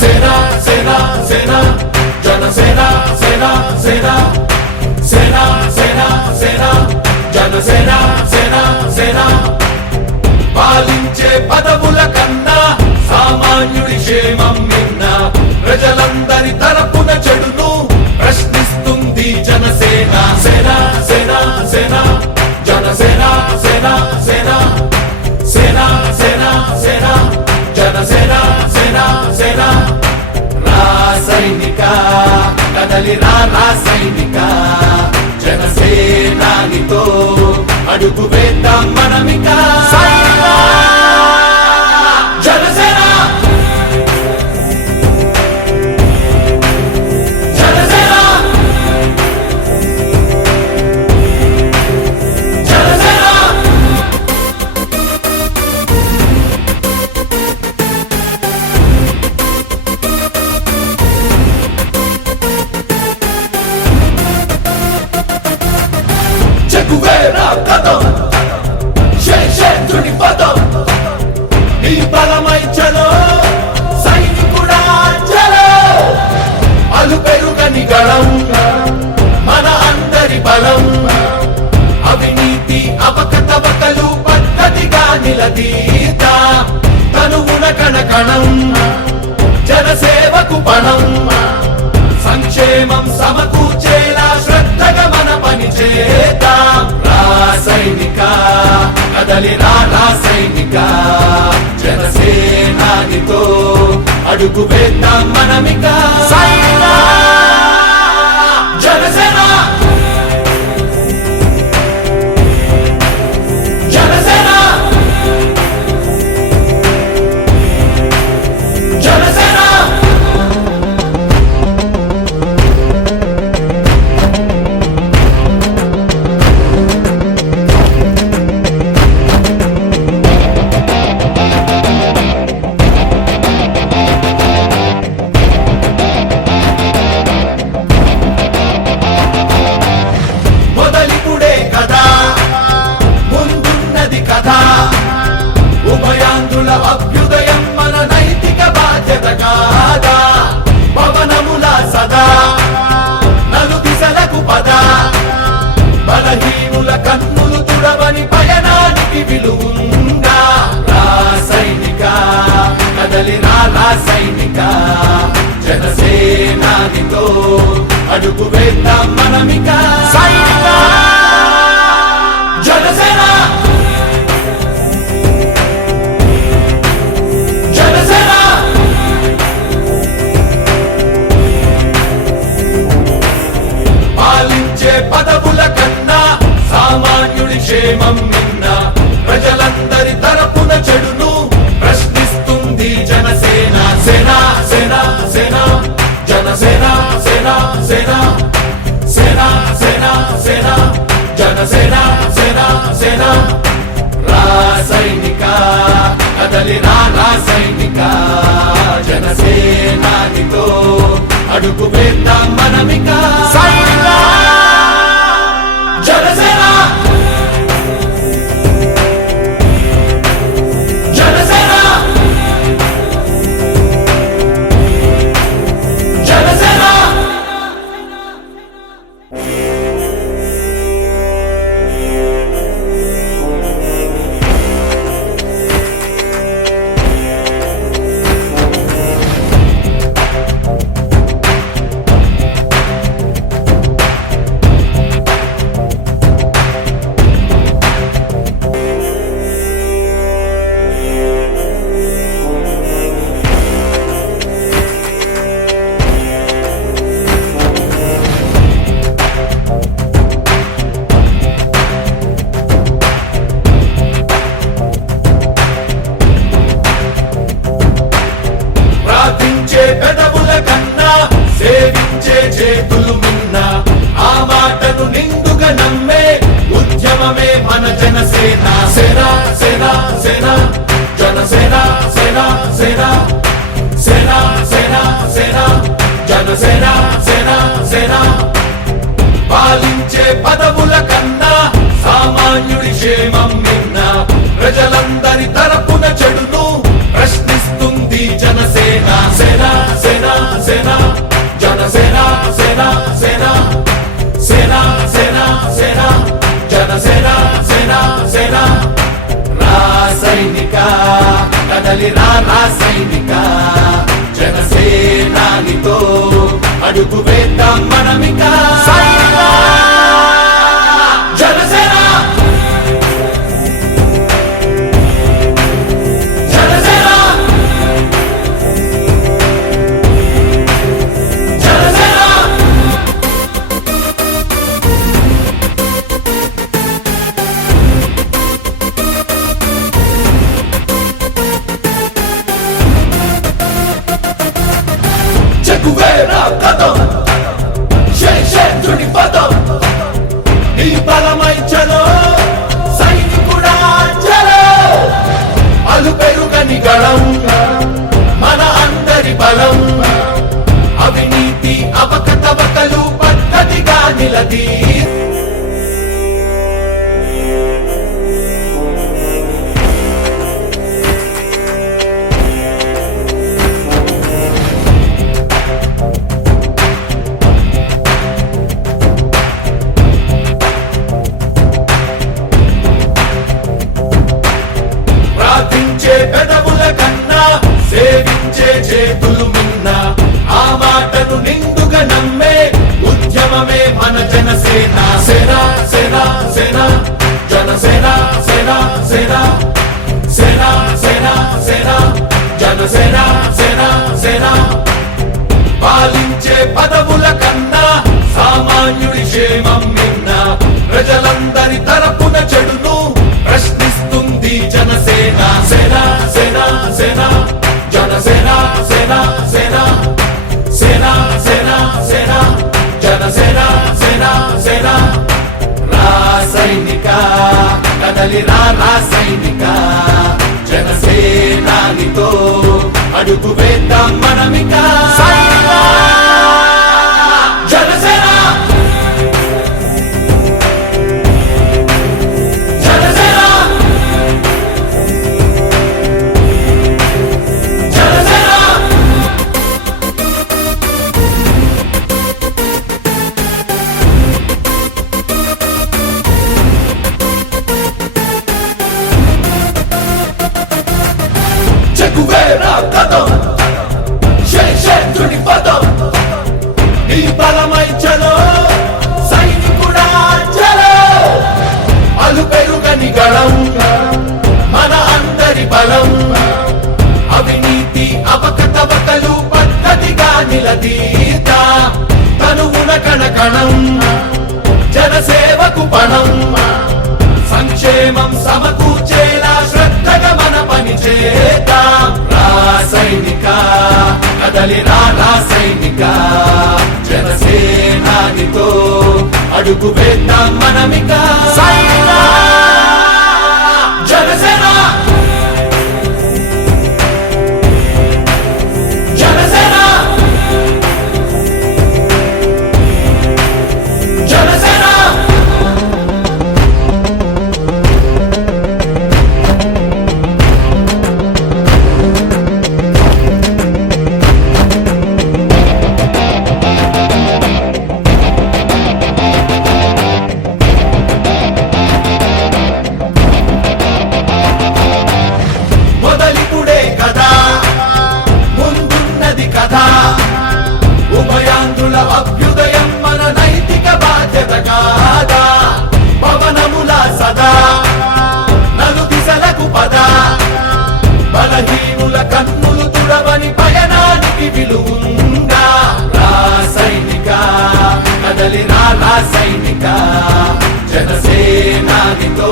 సేన సేన సేన జనసేన సేన సేన సేన సేన సేన జనసేన సేన సేన పాలించే పదవుల కన్నా సామాన్యుడి క్షేమం నిన్న ప్రజలందరి తరపున చెడును ప్రశ్నిస్తుంది జనసేన సేన సేన సేన జనసేన సేన సేన సేన సేన సేన జనసేన సేన సేన రాసైనిక కదలి రాసైనిక జనసేనానితో అడుగు వేద్దాం మనమిక జనసేన జనసేన జనసేన చెక్కువేరా కథం శేషేంద్రుని పదం నీ బలమై చలో సైనికుడా చలో అలు పెరుగని గళం మన అందరి బలం అవినీతి అవకతవకలు పద్ధతిగా నిలదీత తనువున కణకణం జనసేవకు పణం సంక్షేమం సమకూర్చేలా శ్రద్ధగా మన పని చేద్దాం రాసైనిక కదలి రాసైనిక జనసేనానితో అడుగు వేద్దాం మనమిక జనసేన జనసేన జనసేన మొదలిపుడే కదా ముందున్నది కదా ఉభయాంధ్రుల అభ్యుదయం మన నైతిక బాధ్యత కాదా పవనముల సదా నలు దిశలకు పద బలహీనుల కన్నులు తుడవని పయనానికి విలువుందా రాసైనిక కదలి రాసైనిక జనసేనానితో అడుగు వేద్దాం మనమిక జనసేన జనసేన పాలించే పదవుల కన్నా సామాన్యుడి క్షేమం నిన్న ప్రజలందరి తరపున చెడును ప్రశ్నిస్తుంది జనసేన సేన సేన సేన జనసేన సేన సేన సేన సేన సేన జనసేన సేన సేన రాసైనిక కదలి రాసైనిక జనసేనానితో అడుగు వేద్దాం మనమిక జనసేన జనసేన జనసేన పెదవుల కన్నా సేవించే చేతులు మిన్న ఆ మాటను నిండుగా నమ్మే ఉద్యమమే మన జనసేన సేన సేన సేన జనసేన సేన సేన సేన సేన సేన జనసేన సేన సేన పాలించే పదవుల కన్నా సామాన్యుడి క్షేమం నిన్న ప్రజలందరి తరపున చెడును ప్రశ్నిస్తుంది జనసేన సేన కదలిరా రా సైనిక జనసేనానితో అడుగు వేద్దాం మనమిక జనసేన జనసేన జనసేన చెగువేరా కథం శేషేంద్రుడి పదం నీ బలమై చలో సైనికుడా చలో అలు పెరుగని గళం మన అందరి బలం అవినీతి అవకతవకలు పద్ధతిగా నిలదీ ప్రార్థించే పెదవుల కన్నా సేవించే చేతులు మిన్న ఆ మాటను నిండుగా నమ్మే ఉద్యమమే మన జనసేన సేన సేన సేన జనసేన సేన సేన సేన సేన సేన జనసేన సేన సేన పాలించే పదవుల కన్నా సామాన్యుడి క్షేమం నిన్న ప్రజలందరి తరపున చెడును ప్రశ్నిస్తుంది జనసేన సేన సేన సేన జనసేన సేన సేన సేన సేన సేన జనసేన సేన సేన రా సైనిక కదలిరా రా సైనిక జనసేనానితో అడుగు వేద్దాం మనమిక జనసేన జనసేన జనసేన చెగువేరా కథం శేషేంద్రుడి పదం నీ బలమై చలో సైనికుడా చలో అలు పెరుగని గళం మన అందరి బలం అవినీతి అవకతవకలు పద్ధతిగా నిలదీత తనువున కణకణం జనసేవకు పణం సంక్షేమం సమకూర్చేలా శ్రద్ధగా మన పని చేద్దాం రా సైనిక కదలిరా రా సైనిక జనసేనానితో అడుగు వేద్దాం మనమిక జనసేన జనసేన జనసేన మొదలిపుడే కదా ముందున్నది కదా ఉభయాంధ్రుల అభ్యుదయం మన నైతిక బాధ్యత కాదా పవనముల సదా నలు దిశలకు పద బలహీనుల కన్నులు తుడవని పయనానికి విలువుందా రా సైనిక కదలిరా రా సైనిక జనసేనానితో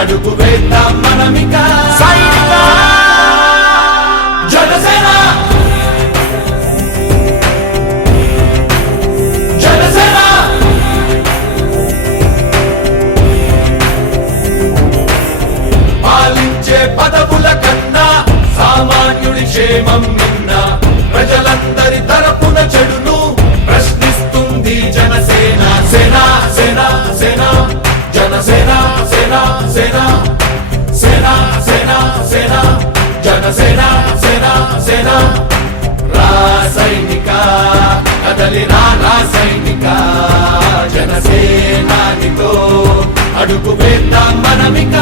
అడుగు వేద్దాం మనమిక జనసేన జనసేన పాలించే పదవుల కన్నా సామాన్యుడి క్షేమం నిన్న ప్రజలందరి తరపున చెడును ప్రశ్నిస్తుంది జనసేన సేన సేన సేన జనసేన సేన సేన సేన సేన సేన జనసేన సేన సేన రా సైనిక కదలిరా రా సైనిక జనసేనానితో అడుగు వేద్దాం మనమిక